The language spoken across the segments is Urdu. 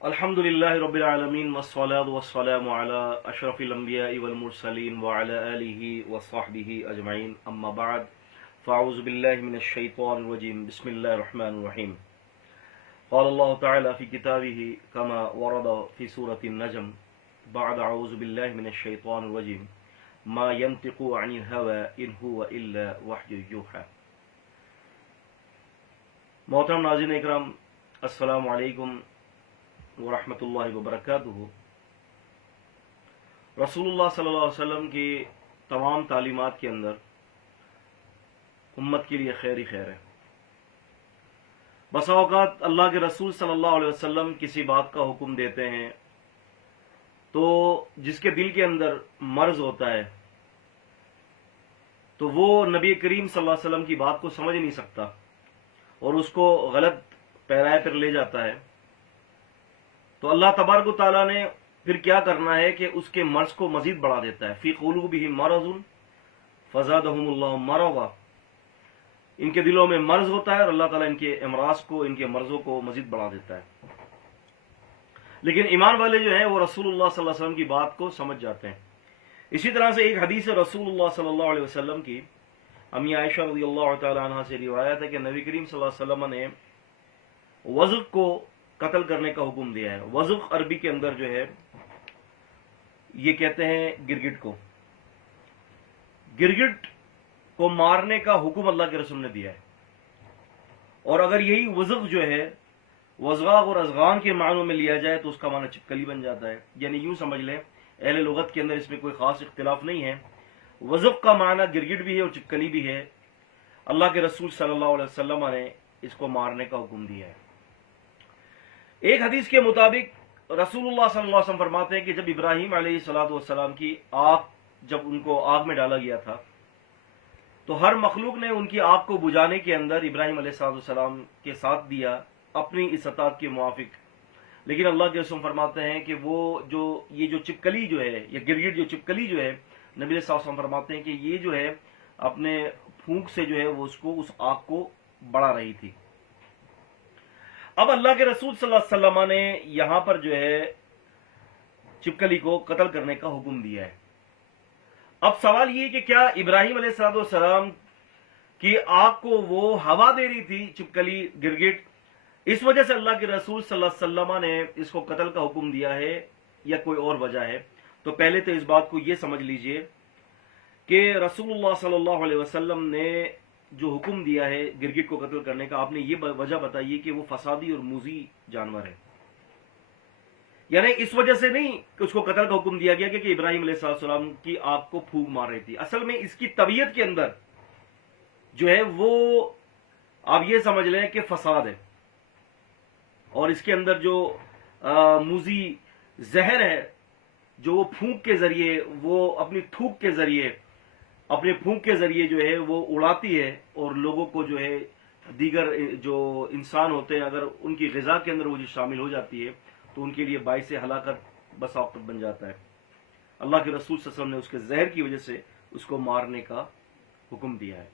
الحمدللہ رب العالمین والصلاة والسلام علی اشرف الانبیاء والمرسلین وعلی آلہ وصحبہ اجمعین اما بعد فاعوذ باللہ من الشیطان الرجیم بسم اللہ الرحمن الرحیم قال اللہ تعالی فی کتابہ کما ورد فی سورة النجم بعد اعوذ باللہ من الشیطان الرجیم ما ينطق عن الهوى ان هو الا وحی یوحی۔ محترم ناظرین اکرام، السلام علیکم ورحمۃ اللہ وبرکاتہ۔ رسول اللہ صلی اللہ علیہ وسلم کی تمام تعلیمات کے اندر امت کے لیے خیر ہی خیر ہے۔ بسا اوقات اللہ کے رسول صلی اللہ علیہ وسلم کسی بات کا حکم دیتے ہیں تو جس کے دل کے اندر مرض ہوتا ہے تو وہ نبی کریم صلی اللہ علیہ وسلم کی بات کو سمجھ نہیں سکتا اور اس کو غلط پیرائے پر لے جاتا ہے، تو اللہ تبارک و تعالیٰ نے پھر کیا کرنا ہے کہ اس کے مرض کو مزید بڑھا دیتا ہے۔ فی قلوبہم مرض فزادہم اللہ مرضا، ان کے دلوں میں مرض ہوتا ہے اور اللہ تعالیٰ ان کے امراض کو، ان کے مرضوں کو مزید بڑھا دیتا ہے۔ لیکن ایمان والے جو ہیں وہ رسول اللہ صلی اللہ علیہ وسلم کی بات کو سمجھ جاتے ہیں۔ اسی طرح سے ایک حدیث رسول اللہ صلی اللہ علیہ وسلم کی امی عائشہ رضی اللہ تعالی عنہ سے روایت ہے کہ نبی کریم صلی اللہ علیہ وسلم نے وزغ کو قتل کرنے کا حکم دیا ہے۔ وزغ عربی کے اندر جو ہے یہ کہتے ہیں گرگٹ کو، گرگٹ کو مارنے کا حکم اللہ کے رسول نے دیا ہے۔ اور اگر یہی وزغ جو ہے وزغاغ اور ازغان کے معنوں میں لیا جائے تو اس کا معنی چپکلی بن جاتا ہے، یعنی یوں سمجھ لیں اہل لغت کے اندر اس میں کوئی خاص اختلاف نہیں ہے، وزغ کا معنی گرگٹ بھی ہے اور چپکلی بھی ہے۔ اللہ کے رسول صلی اللہ علیہ وسلم نے اس کو مارنے کا حکم دیا ہے۔ ایک حدیث کے مطابق رسول اللہ صلی اللہ علیہ وسلم فرماتے ہیں کہ جب ابراہیم علیہ السلام کی آگ، جب ان کو آگ میں ڈالا گیا تھا تو ہر مخلوق نے ان کی آگ کو بجھانے کے اندر ابراہیم علیہ السلام کے ساتھ دیا اپنی استطاعت کے موافق، لیکن اللہ کے رسول فرماتے ہیں کہ وہ یہ جو چپکلی جو ہے، یہ گرگٹ جو چپکلی جو ہے، نبی علیہ السلام فرماتے ہیں کہ یہ جو ہے اپنے پھونک سے جو ہے وہ اس آگ کو بڑھا رہی تھی۔ اب اللہ کے رسول صلی اللہ علیہ وسلم نے یہاں پر جو ہے چپکلی کو قتل کرنے کا حکم دیا ہے۔ اب سوال یہ کہ کیا ابراہیم علیہ السلام کی آگ کو وہ ہوا دے رہی تھی، چپکلی گرگٹ، اس وجہ سے اللہ کے رسول صلی اللہ علیہ وسلم نے اس کو قتل کا حکم دیا ہے یا کوئی اور وجہ ہے؟ تو پہلے تو اس بات کو یہ سمجھ لیجئے کہ رسول اللہ صلی اللہ علیہ وسلم نے جو حکم دیا ہے گرگٹ کو قتل کرنے کا، آپ نے یہ وجہ بتائی کہ وہ فسادی اور موذی جانور ہے، یعنی اس وجہ سے نہیں کہ اس کو قتل کا حکم دیا گیا کہ ابراہیم علیہ السلام کی آگ کو پھونک مار رہی تھی۔ اصل میں اس کی طبیعت کے اندر جو ہے وہ آپ یہ سمجھ لیں کہ فساد ہے، اور اس کے اندر جو موذی زہر ہے جو وہ پھونک کے ذریعے، وہ اپنی تھوک کے ذریعے، اپنے پھونک کے ذریعے جو ہے وہ اڑاتی ہے، اور لوگوں کو جو ہے دیگر جو انسان ہوتے ہیں اگر ان کی غذا کے اندر وہ جو شامل ہو جاتی ہے تو ان کے لیے باعث ہلاکت بس اوقات بن جاتا ہے۔ اللہ کے رسول صلی اللہ علیہ وسلم نے اس کے زہر کی وجہ سے اس کو مارنے کا حکم دیا ہے۔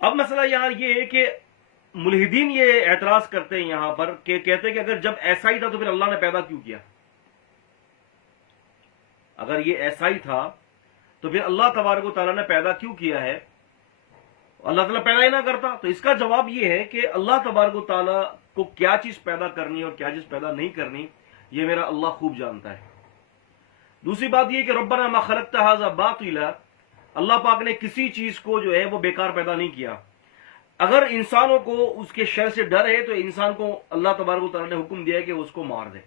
اب مسئلہ یہاں یہ ہے کہ ملحدین یہ اعتراض کرتے ہیں یہاں پر کہ کہتے ہیں کہ اگر جب ایسا ہی تھا تو پھر اللہ نے پیدا کیوں کیا؟ اگر یہ ایسا ہی تھا تو پھر اللہ تبارک و تعالیٰ نے پیدا کیوں کیا ہے؟ اللہ تعالیٰ پیدا ہی نہ کرتا۔ تو اس کا جواب یہ ہے کہ اللہ تبارک و تعالیٰ کو کیا چیز پیدا کرنی اور کیا چیز پیدا نہیں کرنی یہ میرا اللہ خوب جانتا ہے۔ دوسری بات یہ کہ ربنا ما خلقت ھذا باطلا، اللہ پاک نے کسی چیز کو جو ہے وہ بیکار پیدا نہیں کیا۔ اگر انسانوں کو اس کے شر سے ڈر ہے تو انسان کو اللہ تبارک و تعالیٰ نے حکم دیا ہے کہ اس کو مار دے،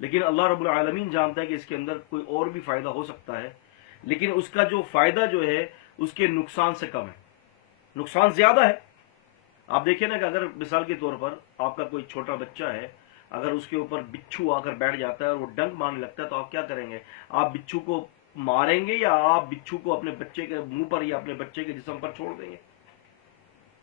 لیکن اللہ رب العالمین جانتا ہے کہ اس کے اندر کوئی اور بھی فائدہ ہو سکتا ہے، لیکن اس کا جو فائدہ جو ہے اس کے نقصان سے کم ہے، نقصان زیادہ ہے۔ آپ دیکھیں نا کہ اگر مثال کے طور پر آپ کا کوئی چھوٹا بچہ ہے، اگر اس کے اوپر بچھو آ کر بیٹھ جاتا ہے اور وہ ڈنک مارنے لگتا ہے تو آپ کیا کریں گے؟ آپ بچھو کو ماریں گے یا آپ بچھو کو اپنے بچے کے منہ پر یا اپنے بچے کے جسم پر چھوڑ دیں گے؟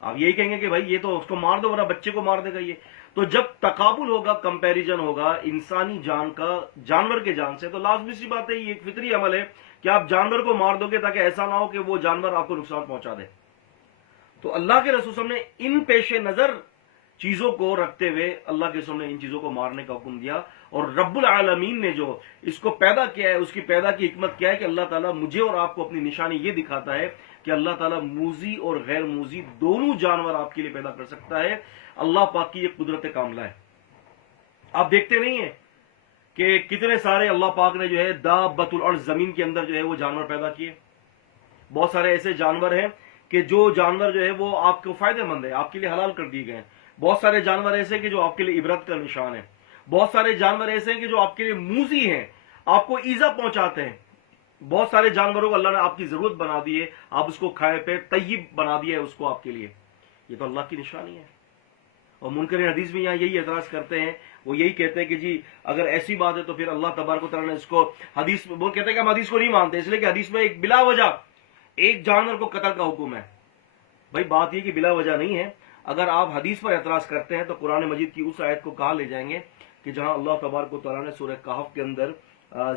آپ یہی کہیں گے کہ بھائی یہ تو اس کو مار دو ورنہ بچے کو مار دے گا۔ یہ تو جب تقابل ہوگا، کمپیریزن ہوگا انسانی جان کا جانور کے جان سے، تو لازمی سی بات ہے، یہ ایک فطری عمل ہے کہ آپ جانور کو مار دو گے تاکہ ایسا نہ ہو کہ وہ جانور آپ کو نقصان پہنچا دے۔ تو اللہ کے رسول صلی اللہ علیہ وسلم نے ان پیش نظر چیزوں کو رکھتے ہوئے اللہ کے رسول نے ان چیزوں کو مارنے کا حکم دیا. اور رب العالمین نے جو اس کو پیدا کیا ہے اس کی پیدا کی حکمت کیا ہے کہ اللہ تعالیٰ مجھے اور آپ کو اپنی نشانی یہ دکھاتا ہے کہ اللہ تعالیٰ موذی اور غیر موذی دونوں جانور آپ کے لیے پیدا کر سکتا ہے. اللہ پاک کی یہ قدرت کاملہ ہے. آپ دیکھتے نہیں ہیں کہ کتنے سارے اللہ پاک نے جو ہے دابۃ الارض زمین کے اندر جو ہے وہ جانور پیدا کیے. بہت سارے ایسے جانور ہیں کہ جو جانور جو ہے وہ آپ کو فائدہ مند ہے, آپ کے لیے حلال کر دیے گئے ہیں. بہت سارے جانور ایسے کہ جو آپ کے لیے عبرت کا نشان ہے. بہت سارے جانور ایسے ہیں کہ جو آپ کے لیے موذی ہیں, آپ کو ایذا پہنچاتے ہیں. بہت سارے جانوروں کو اللہ نے آپ کی ضرورت بنا دی ہے, آپ اس کو کھائے پہ طیب بنا دیا ہے اس کو آپ کے لیے. یہ تو اللہ کی نشانی ہے. اور منکر حدیث بھی یہاں یہی اعتراض کرتے ہیں, وہ یہی کہتے ہیں کہ جی اگر ایسی بات ہے تو پھر اللہ تبارک و تعالیٰ نے اس کو حدیث, وہ کہتے ہیں کہ ہم حدیث کو نہیں مانتے اس لیے کہ حدیث میں ایک بلا وجہ ایک جانور کو قتل کا حکم ہے. بھائی بات یہ کہ بلا وجہ نہیں ہے. اگر آپ حدیث پر اعتراض کرتے ہیں تو قرآن مجید کی اس آیت کو کہاں لے جائیں گے کہ جہاں اللہ تبارک و تعالیٰ نے سورہ کہف کے اندر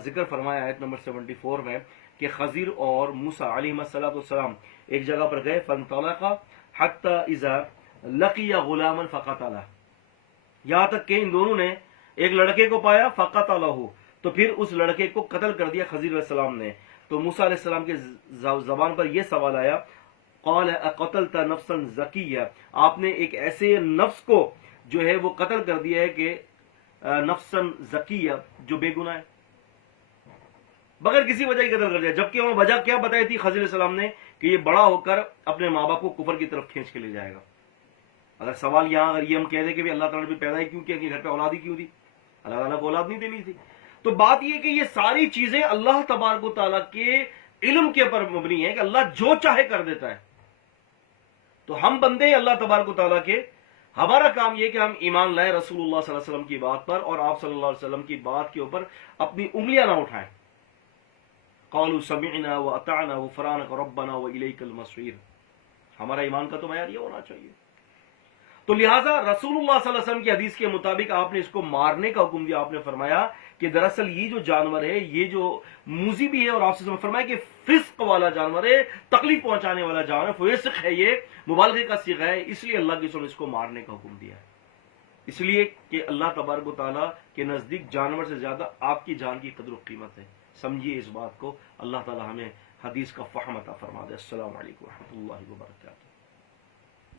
ذکر فرمایا آیت نمبر 74 میں کہ خضر اور موسیٰ علیہ السلام ایک جگہ پر گئے, فانطلقا حتی اذا لقی غلاما فقتلہ, یہاں تک کہ ان دونوں نے ایک لڑکے کو پایا, فقتلہ, تو پھر اس لڑکے کو قتل کر دیا خضر علیہ السلام نے. تو موسیٰ علیہ السلام کے زبان پر یہ سوال آیا, قال اقتلت نفسا زکیہ, آپ نے ایک ایسے نفس کو جو ہے وہ قتل کر دیا ہے کہ نفسا زکیہ جو بے گناہ ہے, بغیر کسی وجہ کی قتل کر دیا. جبکہ وہاں وجہ کیا بتائی تھی خضر علیہ السلام نے کہ یہ بڑا ہو کر اپنے ماں باپ کو کفر کی طرف کھینچ کے لے جائے گا. اگر سوال یہاں اگر یہ ہم کہہ دیں کہ اللہ تعالیٰ نے پیدا ہی کیوں کیا کہ گھر پہ اولاد ہی کیوں دی, اللہ تعالیٰ کو اولاد نہیں دینی تھی. تو بات یہ کہ یہ ساری چیزیں اللہ تبارک و تعالیٰ کے علم کے اوپر مبنی ہے کہ اللہ جو چاہے کر دیتا ہے. تو ہم بندے ہیں اللہ تبارک و تعالیٰ کے, ہمارا کام یہ کہ ہم ایمان لائیں رسول اللہ صلی اللہ علیہ وسلم کی بات پر, اور آپ صلی اللہ علیہ وسلم کی بات کے اوپر اپنی انگلیاں نہ اٹھائیں. قالوا سمعنا واطعنا غفرانک ربنا والیک المصیر, ہمارا ایمان کا تو معیار یہ ہونا چاہیے. تو لہٰذا رسول اللہ صلی اللہ علیہ وسلم کی حدیث کے مطابق آپ نے اس کو مارنے کا حکم دیا. آپ نے فرمایا کہ دراصل یہ جو جانور ہے یہ جو موذی بھی ہے, اور آپ سے فرمایا کہ فسق والا جانور ہے, تکلیف پہنچانے والا جانور, فسق ہے, یہ مبالغے کا صیغہ ہے, اس لیے اللہ کے رسول نے اس کو مارنے کا حکم دیا ہے. اس لیے کہ اللہ تبارک و تعالیٰ کے نزدیک جانور سے زیادہ آپ کی جان کی قدر و قیمت ہے. سمجھیے اس بات کو. اللہ تعالیٰ ہمیں حدیث کا فہم عطا فرما دے. السلام علیکم و رحمۃ اللہ وبرکاتہ.